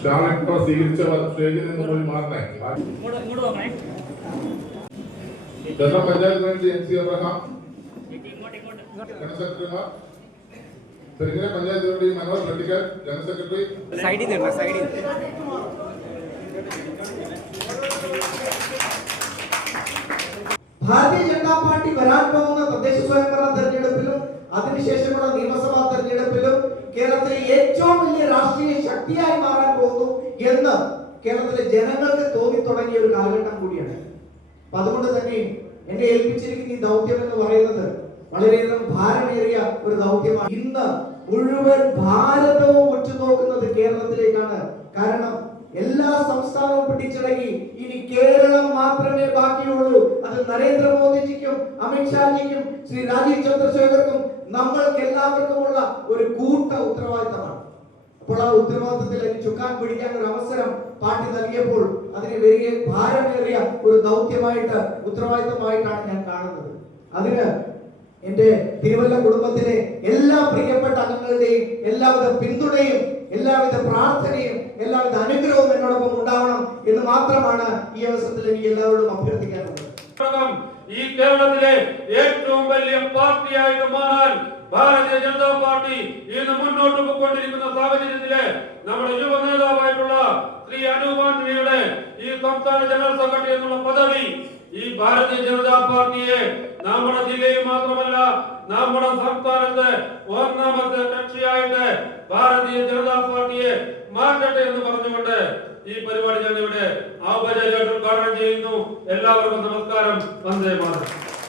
ഷാളിപ്പോ സ്വീകരിച്ചവർ സ്റ്റേജിൽ നിന്ന് പോയി മാറണേ. ഇങ്ങോട്ട് ഇങ്ങോട്ട് നോക്കണേ ചെന്ന panchayat president N C Abraham ചേച്ചി ഇങ്ങോട്ട് ഇങ്ങോട്ട്. ജനറൽ സെക്രട്ടറിമാർ തെലുങ്കിലെ panchayat president Manoj Vettickal general secretary സൈഡിൽ നിന്ന് സൈഡിൽ ഭാരതീയ ജനതാ പാർട്ടി വരാൻ പോകുന്ന തദ്ദേശ സ്വയംഭരണ തെരഞ്ഞെടുപ്പിലും അതിനുശേഷമുള്ള നിയമസഭാ തെരഞ്ഞെടുപ്പിലും കേരളത്തിലെ ഏറ്റവും വലിയ രാഷ്ട്രീയ ശക്തിയായി മാറാൻ പോകുന്നു എന്ന് കേരളത്തിലെ ജനങ്ങൾക്ക് തോന്നി തുടങ്ങിയ ഒരു കാലഘട്ടം കൂടിയാണ്. അപ്പൊ അതുകൊണ്ട് തന്നെ എന്നെ ഏൽപ്പിച്ചിരിക്കുന്ന ഈ ദൗത്യം എന്ന് പറയുന്നത് വളരെയധികം ഭാരമേറിയ ഒരു ദൗത്യമാണ്. ഇന്ന് മുഴുവൻ ഭാരതവും ഉറ്റുനോക്കുന്നത് കേരളത്തിലേക്കാണ്. കാരണം എല്ലാ സംസ്ഥാനവും പിടിച്ചടങ്ങി ഇനി കേരളം മാത്രമേ ബാക്കിയുള്ളൂ. അത് നരേന്ദ്രമോദിജിക്കും അമിത്ഷാജിക്കും ശ്രീ രാജീവ് ചന്ദ്രശേഖർക്കും ഉത്തരവാദിത്തമാണ്. അപ്പോൾ ആ ഉത്തരവാദിത്തത്തിൽ എനിക്ക് ചുക്കാൻ പിടിക്കാൻ ഒരു അവസരം പാർട്ടി നൽകിയപ്പോൾ അതിന് വലിയ ഭാരമേറിയ ഒരു ദൗത്യമായിട്ട് ഉത്തരവാദിത്തമായിട്ടാണ് ഞാൻ കാണുന്നത്. അതിന് എന്റെ തിരുവല്ല കുടുംബത്തിലെ എല്ലാ പ്രിയപ്പെട്ട അംഗങ്ങളുടെയും എല്ലാവിധ പിന്തുണയും എല്ലാവിധ പ്രാർത്ഥനയും എല്ലാവിധ അനുഗ്രഹവും എന്നോടൊപ്പം ഉണ്ടാവണം എന്ന് മാത്രമാണ് ഈ അവസരത്തിൽ എനിക്ക് എല്ലാവരോടും അഭ്യർത്ഥിക്കാനുള്ളത് ഘടകം ഈ കേരളത്തിലെ ഏറ്റവും വലിയ പാർട്ടിയായിട്ട് മാറാൻ ഭാരതീയ ജനതാ പാർട്ടി ഇന്ന് മുന്നോട്ട് പോയിക്കൊണ്ടിരിക്കുന്ന സാഹചര്യത്തിൽ നമ്മുടെ യുവ നേതാവായിട്ടുള്ള ശ്രീ അനൂപ് ഈ സംസ്ഥാന ജനറൽ സെക്രട്ടറി എന്നുള്ള പദവി ഈ ഭാരതീയ ജനതാ പാർട്ടിയെ നമ്മുടെ ജില്ലയിൽ മാത്രമല്ല നമ്മുടെ സംസ്ഥാനത്ത് ഒന്നാമത്തെ കക്ഷിയായിട്ട് ഭാരതീയ ജനതാ പാർട്ടിയെ മാറ്റട്ടെ എന്ന് പറഞ്ഞുകൊണ്ട് ഈ പരിപാടി ഞാൻ ഇവിടെ ഔപചാരികമായിട്ട് ചെയ്യുന്നു എല്ലാവർക്കും നമസ്കാരം. വന്ദേ മാതരം.